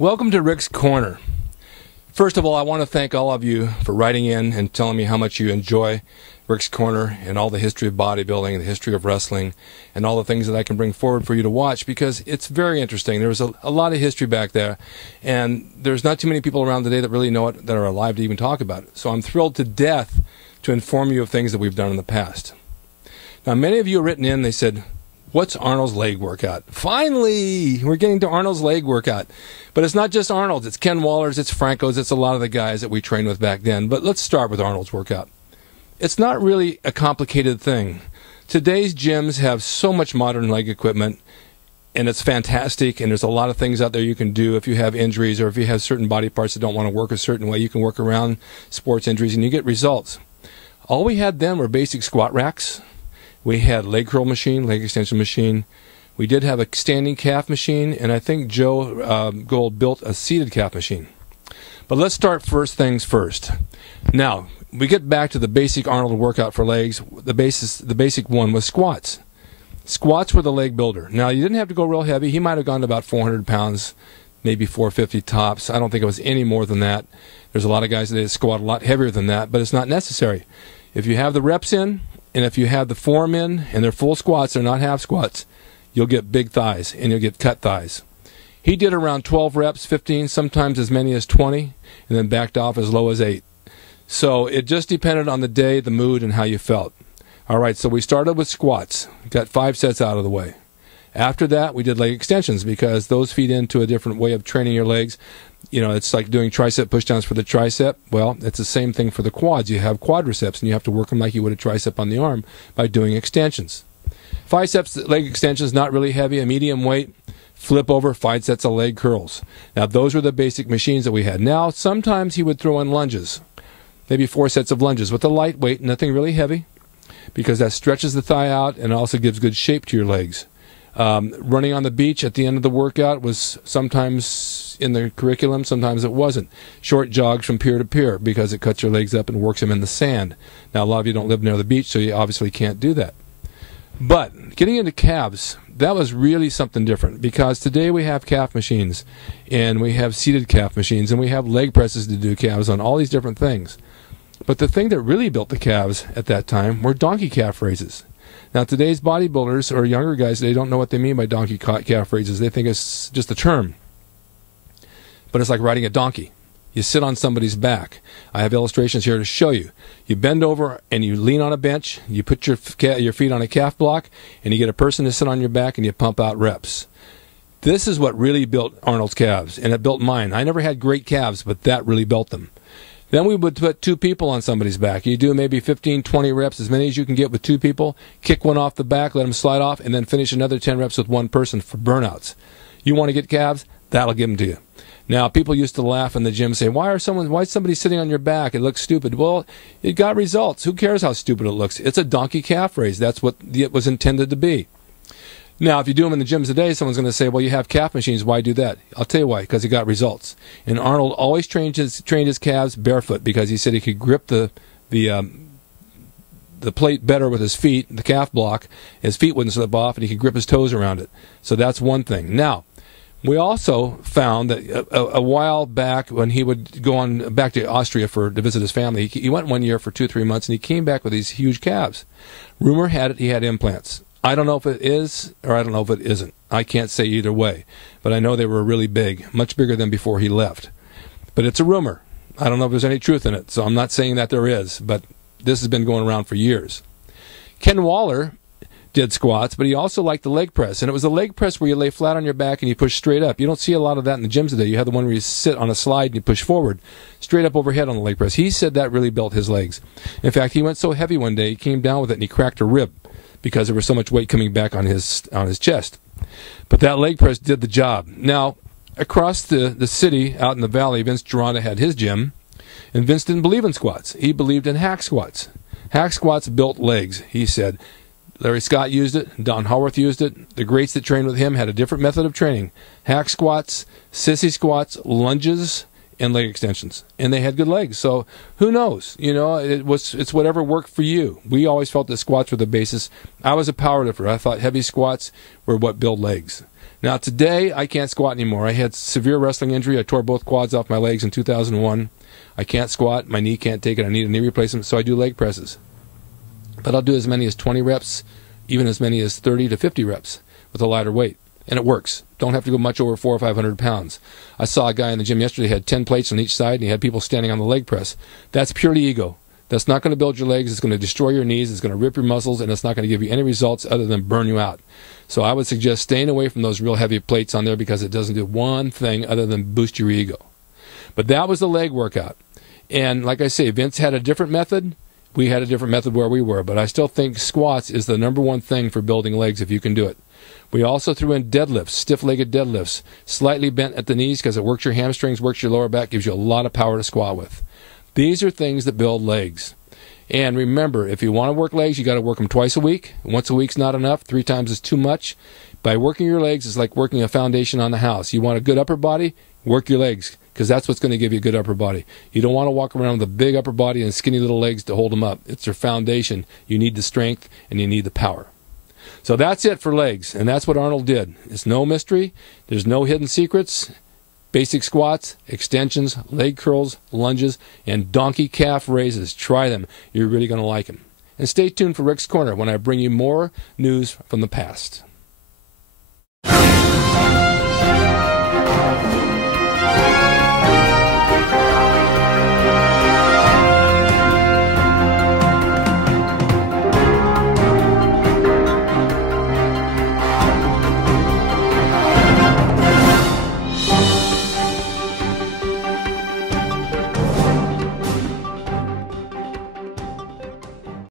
Welcome to Rick's Corner. First of all, I want to thank all of you for writing in and telling me how much you enjoy Rick's Corner and all the history of bodybuilding and the history of wrestling and all the things that I can bring forward for you to watch, because it's very interesting. There's a lot of history back there, and there's not too many people around today that really know it, that are alive to even talk about it. So I'm thrilled to death to inform you of things that we've done in the past. Now, many of you have written in, they said, what's Arnold's leg workout? Finally, we're getting to Arnold's leg workout. But it's not just Arnold's, it's Ken Waller's, it's Franco's, it's a lot of the guys that we trained with back then. But let's start with Arnold's workout. It's not really a complicated thing. Today's gyms have so much modern leg equipment, and it's fantastic, and there's a lot of things out there you can do if you have injuries or if you have certain body parts that don't want to work a certain way. You can work around sports injuries and you get results. All we had then were basic squat racks. We had leg curl machine, leg extension machine. We did have a standing calf machine, and I think Joe Gold built a seated calf machine. But let's start first things first. Now, we get back to the basic Arnold workout for legs. The basic one was squats. Squats were the leg builder. Now, you didn't have to go real heavy. He might have gone to about 400 pounds, maybe 450 tops. I don't think it was any more than that. There's a lot of guys that squat a lot heavier than that, but it's not necessary. If you have the reps in, and if you have the form in, and they're full squats, they're not half squats, you'll get big thighs, and you'll get cut thighs. He did around 12 reps, 15, sometimes as many as 20, and then backed off as low as 8. So it just depended on the day, the mood, and how you felt. All right, so we started with squats. Got 5 sets out of the way. After that, we did leg extensions, because those feed into a different way of training your legs. You know, it's like doing tricep pushdowns for the tricep. Well, it's the same thing for the quads. You have quadriceps, and you have to work them like you would a tricep on the arm by doing extensions. 5 sets leg extensions, not really heavy, a medium weight. Flip over, 5 sets of leg curls. Now, those were the basic machines that we had. Now, sometimes he would throw in lunges, maybe 4 sets of lunges with a light weight, nothing really heavy, because that stretches the thigh out and also gives good shape to your legs. Running on the beach at the end of the workout was sometimes in the curriculum, sometimes it wasn't. Short jogs from pier to pier, because it cuts your legs up and works them in the sand. Now, a lot of you don't live near the beach, so you obviously can't do that. But getting into calves, that was really something different, because today we have calf machines, and we have seated calf machines, and we have leg presses to do calves on all these different things. But the thing that really built the calves at that time were donkey calf raises. Now, today's bodybuilders or younger guys, they don't know what they mean by donkey calf raises. They think it's just a term. But it's like riding a donkey. You sit on somebody's back. I have illustrations here to show you. You bend over and you lean on a bench. You put your feet on a calf block, and you get a person to sit on your back, and you pump out reps. This is what really built Arnold's calves, and it built mine. I never had great calves, but that really built them. Then we would put 2 people on somebody's back. You do maybe 15, 20 reps, as many as you can get with 2 people. Kick one off the back, let them slide off, and then finish another 10 reps with 1 person for burnouts. You want to get calves? That'll give them to you. Now, people used to laugh in the gym, say, why is somebody sitting on your back? It looks stupid. Well, it got results. Who cares how stupid it looks? It's a donkey calf raise. That's what it was intended to be. Now, if you do them in the gyms today, someone's going to say, well, you have calf machines. Why do that? I'll tell you why, because it got results. And Arnold always trained his calves barefoot, because he said he could grip the plate better with his feet, the calf block. His feet wouldn't slip off, and he could grip his toes around it. So that's one thing. Now, we also found that a while back, when he would go on back to Austria to visit his family, he went one year for 2-3 months, and he came back with these huge calves. Rumor had it he had implants. I don't know if it is, or I don't know if it isn't. I can't say either way. But I know they were really big, much bigger than before he left. But it's a rumor. I don't know if there's any truth in it, so I'm not saying that there is, but this has been going around for years. Ken Waller did squats, but he also liked the leg press. And it was the leg press where you lay flat on your back and you push straight up. You don't see a lot of that in the gyms today. You have the one where you sit on a slide and you push forward, straight up overhead on the leg press. He said that really built his legs. In fact, he went so heavy one day, he came down with it and he cracked a rib, because there was so much weight coming back on his chest. But that leg press did the job. Now, across the city, out in the valley, Vince Gironda had his gym, and Vince didn't believe in squats. He believed in hack squats. Hack squats built legs, he said. Larry Scott used it. Don Haworth used it. The greats that trained with him had a different method of training. Hack squats, sissy squats, lunges, and leg extensions. And they had good legs. So who knows? You know, it's whatever worked for you. We always felt that squats were the basis. I was a powerlifter. I thought heavy squats were what build legs. Now today I can't squat anymore. I had severe wrestling injury. I tore both quads off my legs in 2001. I can't squat. My knee can't take it. I need a knee replacement, so I do leg presses. But I'll do as many as 20 reps, even as many as 30 to 50 reps with a lighter weight. And it works. Don't have to go much over 400 or 500 pounds. I saw a guy in the gym yesterday who had 10 plates on each side, and he had people standing on the leg press. That's purely ego. That's not going to build your legs. It's going to destroy your knees. It's going to rip your muscles, and it's not going to give you any results other than burn you out. So I would suggest staying away from those real heavy plates on there because it doesn't do one thing other than boost your ego. But that was the leg workout. And like I say, Vince had a different method. We had a different method where we were. But I still think squats is the #1 thing for building legs if you can do it. We also threw in deadlifts, stiff-legged deadlifts, slightly bent at the knees because it works your hamstrings, works your lower back, gives you a lot of power to squat with. These are things that build legs. And remember, if you want to work legs, you got to work them twice a week. Once a week's not enough. 3 times is too much. By working your legs, it's like working a foundation on the house. You want a good upper body? Work your legs, because that's what's going to give you a good upper body. You don't want to walk around with a big upper body and skinny little legs to hold them up. It's your foundation. You need the strength and you need the power. So that's it for legs, and that's what Arnold did. It's no mystery. There's no hidden secrets. Basic squats, extensions, leg curls, lunges, and donkey calf raises. Try them. You're really going to like them. And stay tuned for Rick's Corner when I bring you more news from the past.